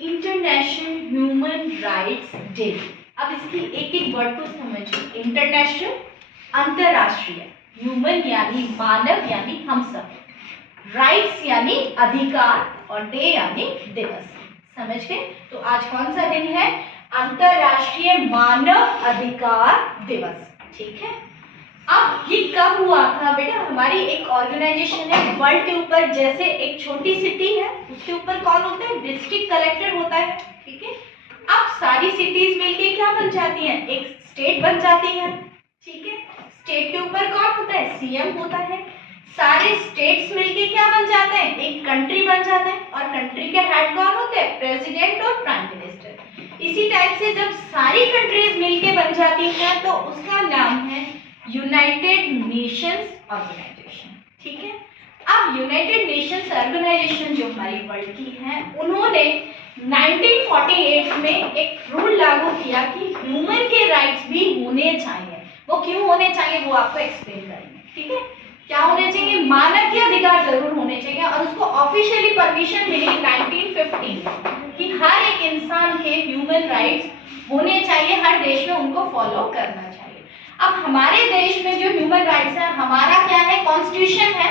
International human rights day. अब इसकी एक एक वर्ड को समझो। इंटरनेशनल, अंतरराष्ट्रीय, ह्यूमन यानी मानव यानी हम सब, राइट्स यानी अधिकार और डे यानी दिवस। समझ गए? तो आज कौन सा दिन है? अंतरराष्ट्रीय मानव अधिकार दिवस। ठीक है। अब ये कब हुआ था बेटा? हमारी एक ऑर्गेनाइजेशन है वर्ल्ड के ऊपर, जैसे एक छोटी सिटी है उसके ऊपर कौन होता है? डिस्ट्रिक्ट कलेक्टर होता है। ठीक है। अब सारी सिटीज मिलके क्या बन जाती हैं? एक स्टेट बन जाती है। ठीक है। स्टेट के ऊपर कौन होता है? सीएम होता है। सारे स्टेट्स मिलके क्या बन जाते हैं? एक कंट्री बन जाता है। और कंट्री के हेड कौन होते हैं? प्रेसिडेंट और प्राइम मिनिस्टर। इसी टाइप से जब सारी कंट्रीज मिलके बन जाती हैं तो उसका नाम है यूनाइटेड नेशंस ऑर्गेनाइजेशन। ठीक है। अब यूनाइटेड नेशंस ऑर्गेनाइजेशन जो हमारी वर्ल्ड की है, उन्होंने 1948 में एक रूल लागू किया कि ह्यूमन के राइट्स भी होने चाहिए। वो क्यों होने चाहिए वो आपको एक्सप्लेन करेंगे। ठीक है। क्या होने चाहिए? मानव के अधिकार जरूर होने चाहिए। और उसको ऑफिशियली परमिशन मिली 1950 में कि हर एक इंसान के ह्यूमन राइट्स होने चाहिए, हर देश में उनको फॉलो करना चाहिए। अब हमारे देश में जो ह्यूमन राइट्स है, हमारा क्या है? कॉन्स्टिट्यूशन है,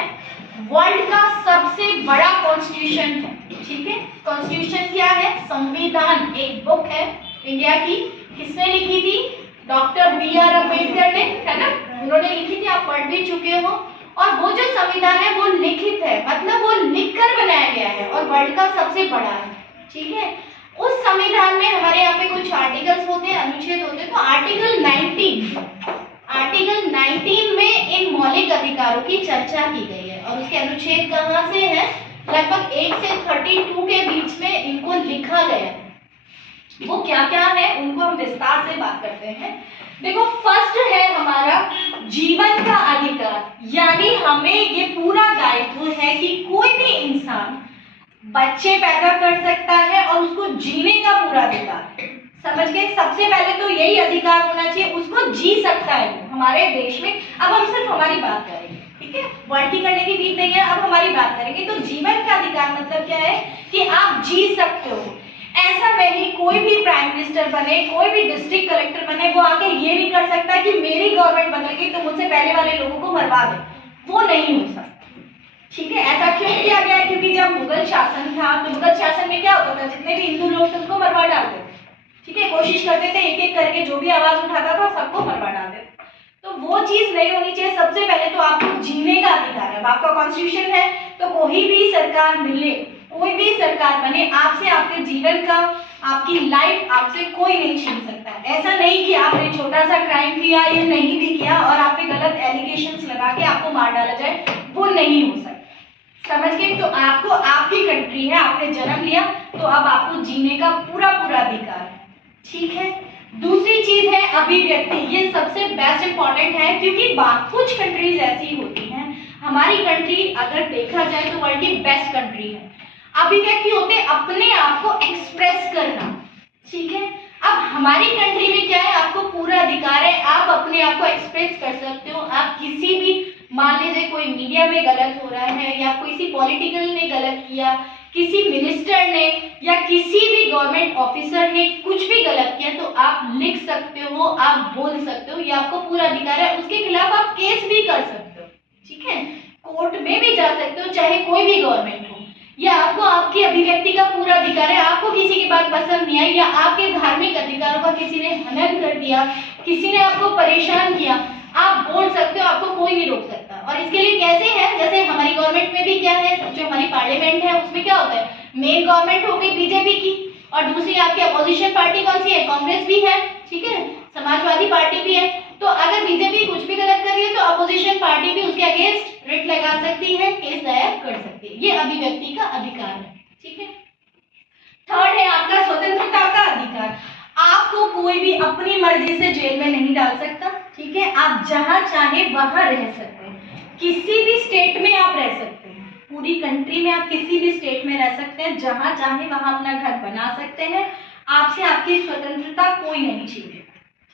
वर्ल्ड का सबसे बड़ा कॉन्स्टिट्यूशन है। ठीक है। कॉन्स्टिट्यूशन क्या है? संविधान एक बुक है इंडिया की। किसने लिखी थी? Doctor B R. अम्बेडकर ने, है ना? उन्होंने लिखी थी, आप पढ़ भी चुके हो। और वो जो संविधान है वो लिखित है, मतलब वो लिखकर बनाया गया है और वर्ल्ड का सबसे बड़ा है। ठीक है। उस संविधान में हमारे यहाँ पे कुछ आर्टिकल्स होते हैं, अनुच्छेद होते हैं। तो आर्टिकल 19 में इन मौलिक अधिकारों की चर्चा की गई है। और उसके अनुच्छेद कहाँ से है? लगभग 1 से 32 के बीच में इनको लिखा गया है। वो क्या क्या है उनको हम विस्तार से बात करते हैं। देखो, फर्स्ट है हमारा जीवन का अधिकार, यानी हमें ये पूरा दायित्व है कि कोई भी इंसान बच्चे पैदा कर सकता है और उसको जीने का पूरा अधिकार है। समझ गए? सबसे पहले तो यही अधिकार होना चाहिए, उसको जी सकता है वो हमारे देश में। अब हम सिर्फ हमारी बात करेंगे। ठीक है। वर्ल्ड की करने की बीत नहीं है, अब हमारी बात करेंगे। तो जीवन का अधिकार मतलब क्या है? कि आप जी सकते हो। ऐसा नहीं कोई भी प्राइम मिनिस्टर बने, कोई भी डिस्ट्रिक्ट कलेक्टर बने, वो आके ये नहीं कर सकता कि मेरी गवर्नमेंट बदल गई तो मुझसे पहले वाले लोगों को मरवा दे। वो नहीं हो सकता। ठीक है। ऐसा क्यों किया गया? क्योंकि जब मुगल शासन था तो मुगल शासन में क्या होता था? जितने भी हिंदू लोग थे उनको मरवा डालते थे। ठीक है। कोशिश करते थे एक एक करके, जो भी आवाज उठाता था सबको मरवा डालते थे। तो वो चीज नहीं होनी चाहिए। सबसे पहले तो आपको जीने का अधिकार है। आपका कॉन्स्टिट्यूशन है तो कोई भी सरकार मिले, कोई भी सरकार बने, आपसे आपके जीवन का, आपकी लाइफ आपसे कोई नहीं छीन सकता। ऐसा नहीं कि आपने छोटा सा क्राइम किया या नहीं भी किया और आप पे गलत एलिगेशंस लगा के आपको मार डाला जाए, वो नहीं हो सकता। समझ गए? तो आपको, आपकी कंट्री है, आपने जन्म लिया तो अब आपको जीने का पूरा पूरा अधिकार है। ठीक है। दूसरी चीज है अभिव्यक्ति। ये सबसे बेस्ट इंपॉर्टेंट है, क्योंकि कुछ कंट्रीज ऐसी होती हैं, हमारी कंट्री अगर देखा जाए तो वर्ल्ड की बेस्ट कंट्री है। अभिव्यक्ति होते अपने आप को एक्सप्रेस करना। ठीक है। अब हमारी कंट्री में क्या है? आपको पूरा अधिकार है, आप अपने आप को एक्सप्रेस कर सकते हो। आप किसी भी, मान लीजिए कोई मीडिया में गलत हो रहा है या किसी पॉलिटिकल ने गलत किया, किसी मिनिस्टर ने या किसी भी गवर्नमेंट ऑफिसर ने कुछ भी गलत किया, तो आप लिख सकते हो, आप बोल सकते हो, ये आपको पूरा अधिकार है। उसके खिलाफ आप केस भी कर सकते हो। ठीक है। कोर्ट में भी जा सकते हो, चाहे कोई भी गवर्नमेंट हो। या आपको, आपकी अभिव्यक्ति का पूरा अधिकार है। आपको किसी की बात पसंद नहीं आई या आपके धार्मिक अधिकारों का किसी ने हनन कर दिया, किसी ने आपको परेशान किया, आप बोल सकते हो, आपको कोई नहीं रोक सकता। और इसके लिए कैसे है? जैसे हमारी गवर्नमेंट में भी क्या है, जो हमारी पार्लियामेंट है उसमें क्या होता है? मेन गवर्नमेंट हो गई बीजेपी की, और दूसरी आपकी अपोजिशन पार्टी कौन सी है? कांग्रेस भी है। ठीक है। समाजवादी पार्टी भी है। तो अगर बीजेपी कुछ भी गलत कर रही है तो अपोजिशन पार्टी भी उसके अगेंस्ट रिट लगा सकती है, केस दायर कर सकती है। ये अभिव्यक्ति का अधिकार है। ठीक है। थर्ड है आपका स्वतंत्रता का अधिकार। आपको कोई भी अपनी मर्जी से जेल में नहीं डाल सकता। ठीक है। आप जहां चाहे वहां रह सकते हैं, किसी भी स्टेट में आप रह सकते हैं, पूरी कंट्री में आप किसी भी स्टेट में रह सकते हैं, जहां चाहे वहां अपना घर बना सकते हैं। आपसे आपकी स्वतंत्रता कोई नहीं छीनेगा।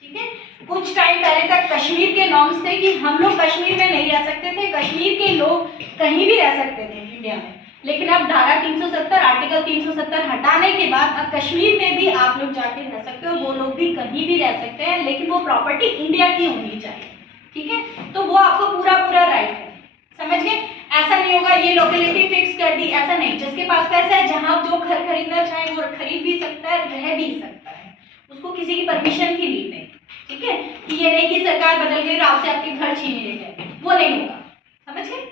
ठीक है। कुछ टाइम पहले तक कश्मीर के नॉर्म्स थे कि हम लोग कश्मीर में नहीं रह सकते थे, कश्मीर के लोग कहीं भी रह सकते थे इंडिया में। लेकिन अब धारा 370 आर्टिकल 370 हटाने के बाद अब कश्मीर में भी आप लोग जाके रह सकते हो, वो लोग भी कहीं भी रह सकते हैं, लेकिन वो प्रॉपर्टी इंडिया की होनी चाहिए, ठीक है। तो वो आपको पूरा पूरा राइट है, समझ गए। ऐसा नहीं होगा ये लोकेलिटी फिक्स कर दी, ऐसा नहीं। जिसके पास पैसा है, जहां जो घर खरीदना चाहे वो खरीद भी सकता है, रह भी सकता है, उसको किसी की परमिशन की नीड नहीं, ठीक है। कि ये नहीं कि सरकार बदल गई और आपसे आपके घर छीन ले गए, वो नहीं होगा, समझ गए।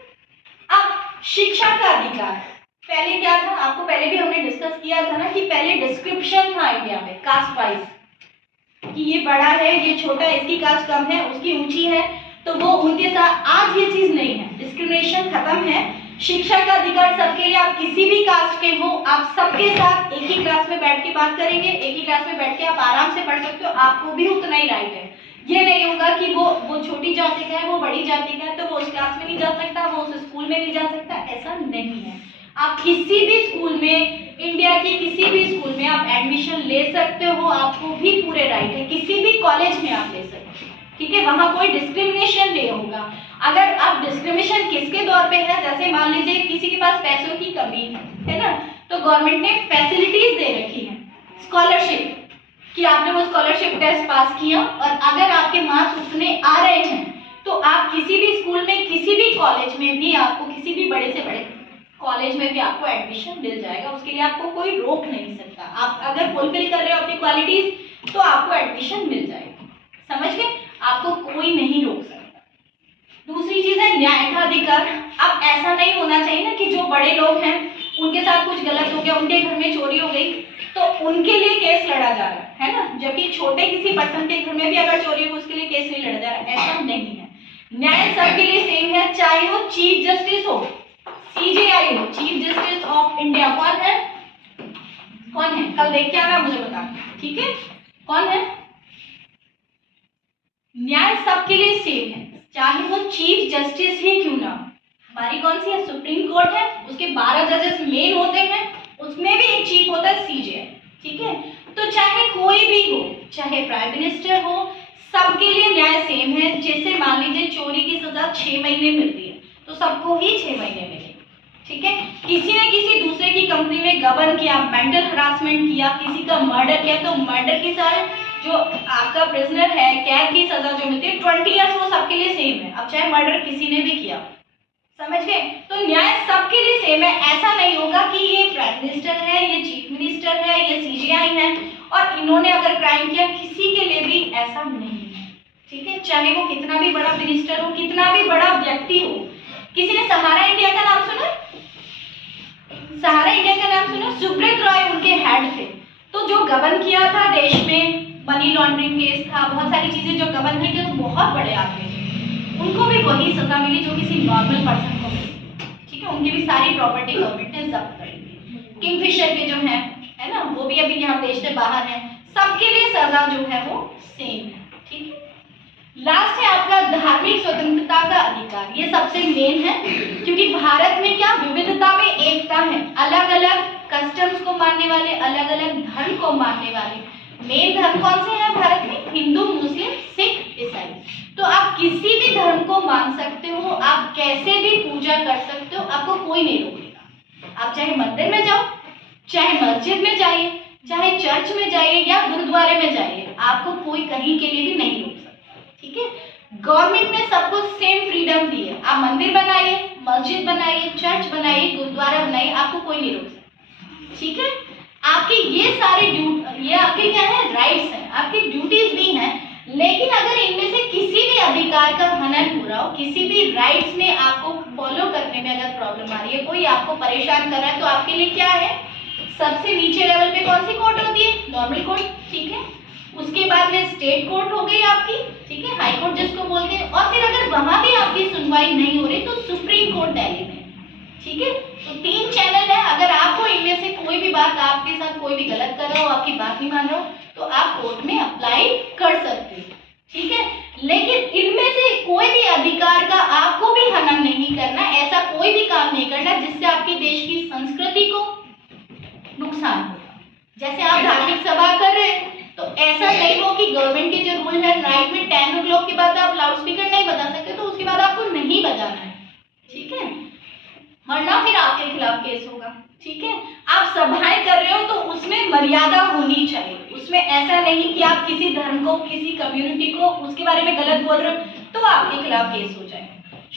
अब शिक्षा का अधिकार, पहले क्या था, आपको पहले भी हमने डिस्कस किया था ना कि पहले डिस्क्रिप्शन था इंडिया में कास्ट वाइज, कि ये बड़ा है, ये छोटा है, इसकी कास्ट कम है, उसकी ऊंची है, तो वो उनके साथ। आज ये चीज नहीं है, डिस्क्रिमिनेशन खत्म है। शिक्षा का अधिकार सबके लिए, आप किसी भी कास्ट के हो, आप सबके साथ एक ही क्लास में बैठ के बात करेंगे, एक ही क्लास में बैठ के आप आराम से पढ़ सकते हो, आपको भी उतना ही राइट है। ये नहीं होगा कि वो छोटी जाति का है, वो बड़ी जाति का है, तो वो उस क्लास में नहीं जा सकता, वो उस स्कूल में नहीं जा सकता, ऐसा नहीं है। आप किसी भी स्कूल में, इंडिया के किसी भी स्कूल में आप एडमिशन ले सकते हो, आपको भी पूरे राइट है, किसी भी कॉलेज में आप ले सकते हो, ठीक है। वहां कोई डिस्क्रिमिनेशन नहीं होगा। अगर आप डिस्क्रिमिनेशन किसके दौर पे है, जैसे मान लीजिए किसी के पास पैसों की कमी है ना, तो गवर्नमेंट ने फैसिलिटीज दे रखी है, स्कॉलरशिप, कि आपने वो स्कॉलरशिप टेस्ट पास किया और अगर आपके मार्क्स उतने आ रहे हैं तो आप किसी भी स्कूल में, किसी भी कॉलेज में भी, आपको किसी भी बड़े से बड़े कॉलेज में भी आपको एडमिशन मिल जाएगा। उसके लिए आपको कोई रोक नहीं सकता। आप अगर फुलफिल कर रहे हो अपनी क्वालिटीज तो आपको एडमिशन मिल जाएगा, समझ गए। आपको कोई नहीं रोक सकता। दूसरी चीज है न्याय का अधिकार। अब ऐसा नहीं होना चाहिए ना कि जो बड़े लोग हैं उनके साथ कुछ गलत हो गया, उनके घर में चोरी हो गई तो उनके लिए केस लड़ा जा रहा है ना, जबकि छोटे किसी पर्सन के घर में भी अगर चोरी हो उसके लिए केस नहीं लड़ा जा रहा, ऐसा नहीं है। न्याय सबके लिए सेम है, चाहे वो चीफ जस्टिस हो, सीजेआई हो, चीफ जस्टिस ऑफ इंडिया। कौन है, कौन है, कल देख के आना, मुझे बता, ठीक है। कौन है, न्याय सबके लिए सेम है, चाहे वो चीफ जस्टिस ही क्यों ना। हमारी कौन सी है, सुप्रीम कोर्ट है, उसके 12 जजेस मेन होते हैं, उसमें भी एक चीफ होता है सीजेआई, ठीक है। तो चाहे कोई भी हो, चाहे प्राइम मिनिस्टर हो, सबके लिए न्याय सेम है। जैसे मान लीजिए चोरी की सजा 6 महीने मिलती है तो सबको ही 6 महीने मिलेगी, ठीक है। किसी ने किसी दूसरे की कंपनी में गबन किया, मेंटल हरासमेंट किया, किसी का मर्डर किया, तो मर्डर की सारे जो आपका प्रिजनर है, कैद की सजा जो मिलती है 20 ईयर्स, वो सबके लिए सेम है। अब चाहे मर्डर किसी ने भी किया, समझ गए। तो न्याय सबके लिए सेम है। ऐसा नहीं होगा कि ये प्राइम मिनिस्टर है, ये चीफ मिनिस्टर है, ये सीजीआई है और इन्होंने अगर क्राइम किया, किसी के लिए भी ऐसा नहीं है, ठीक है। चाहे वो कितना भी बड़ा मिनिस्टर हो, कितना भी बड़ा व्यक्ति हो। किसी ने सहारा इंडिया का नाम सुना, सहारा इंडिया का नाम सुना, सुब्रत रॉय उनके हेड थे। तो जो गबन किया था देश में, मनी लॉन्ड्रिंग केस था, बहुत सारी चीजें जो गबन की थी, तो बहुत बड़े आदमी थे, उनको भी वही सजा मिली जो किसी नॉर्मल पर्सन को मिली, ठीक है। उनकी भी सारी प्रॉपर्टी गवर्नमेंट ने जब्त कर दी। किंगफिशर के जो है ना, वो भी अभी यहाँ देश से बाहर है। सबके लिए सजा जो है वो सेम है, ठीक है। लास्ट है आपका धार्मिक स्वतंत्रता का अधिकार। ये सबसे मेन है, क्योंकि भारत में क्या विविधता में एकता है, अलग अलग कस्टम्स को मानने वाले, अलग अलग धर्म को मानने वाले। मेन धर्म कौन से हैं भारत में, हिंदू, मुस्लिम, सिख, ईसाई। तो आप किसी भी धर्म को मान सकते हो, आप कैसे भी पूजा कर सकते हो, आपको कोई नहीं रोकेगा। आप चाहे मंदिर में जाओ, चाहे मस्जिद में जाइए, चाहे चर्च में जाइए या गुरुद्वारे में जाइए, आपको कोई कहीं के लिए भी नहीं रोक सकता, ठीक है। गवर्नमेंट ने सबको सेम फ्रीडम दी है। आप मंदिर बनाइए, मस्जिद बनाइए, चर्च बनाइए, गुरुद्वारा बनाइए, आपको कोई नहीं रोक सकता, ठीक है। आपके ये सारे ये आपके क्या है, राइट्स हैं, आपकी ड्यूटीज भी हैं। लेकिन अगर इनमें से किसी भी अधिकार का हनन हो रहा हो, किसी भी राइट्स में आपको फॉलो करने में अगर प्रॉब्लम आ रही है, कोई आपको परेशान कर रहा है, तो आपके लिए क्या है, सबसे नीचे लेवल पे कौन सी कोर्ट होती है, नॉर्मल कोर्ट, ठीक है। उसके बाद में स्टेट कोर्ट हो गई आपकी, ठीक है, हाई कोर्ट जिसको बोलते हैं। और फिर अगर वहां भी आपकी सुनवाई नहीं हो रही तो सुप्रीम कोर्ट दिल्ली में, ठीक है। तो 3 चैनल है। अगर आपको इनमें से कोई भी बात, आपके साथ कोई भी गलत कर रहा हो, आपकी बात नहीं मान रहा हो, तो आप कोर्ट में अप्लाई कर सकते हो, ठीक है। लेकिन इनमें से कोई भी अधिकार का आपको भी हनन नहीं करना, ऐसा कोई भी काम नहीं करना जिससे आपके देश की संस्कृति को नुकसान होगा। जैसे आप धार्मिक सभा कर रहे हैं, तो ऐसा नहीं हो कि गवर्नमेंट के जो रूल है, नाइट में 10 o'clock के बाद आप लाउड स्पीकर नहीं बजा सकते, तो उसके बाद आपको नहीं बजाना है, ठीक है, वरना फिर आपके खिलाफ केस होगा, ठीक है। आप सभाएं कर रहे हो तो उसमें मर्यादा होनी चाहिए। उसमें ऐसा नहीं कि आप किसी धर्म को, किसी कम्युनिटी को उसके बारे में गलत बोल रहे हो तो आपके खिलाफ केस हो जाए।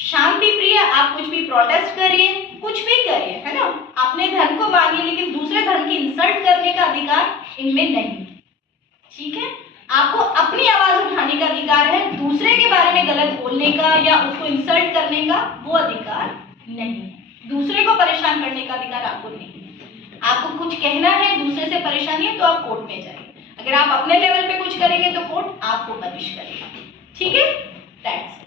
शांति प्रिय, आप कुछ भी प्रोटेस्ट करिए, कुछ भी करिए, है ना, अपने धर्म को मानिए, लेकिन दूसरे धर्म की इंसल्ट करने का अधिकार इनमें नहीं। ठीक है, आपको अपनी आवाज उठाने का अधिकार है, दूसरे के बारे में गलत बोलने का या उसको इंसल्ट करने का वो अधिकार नहीं है। दूसरे को परेशान करने का अधिकार आपको नहीं है। आपको कुछ कहना है, दूसरे से परेशानी है तो आप कोर्ट में जाइए। अगर आप अपने लेवल पे कुछ करेंगे तो कोर्ट आपको पनिश करेगा। ठीक है, दैट्स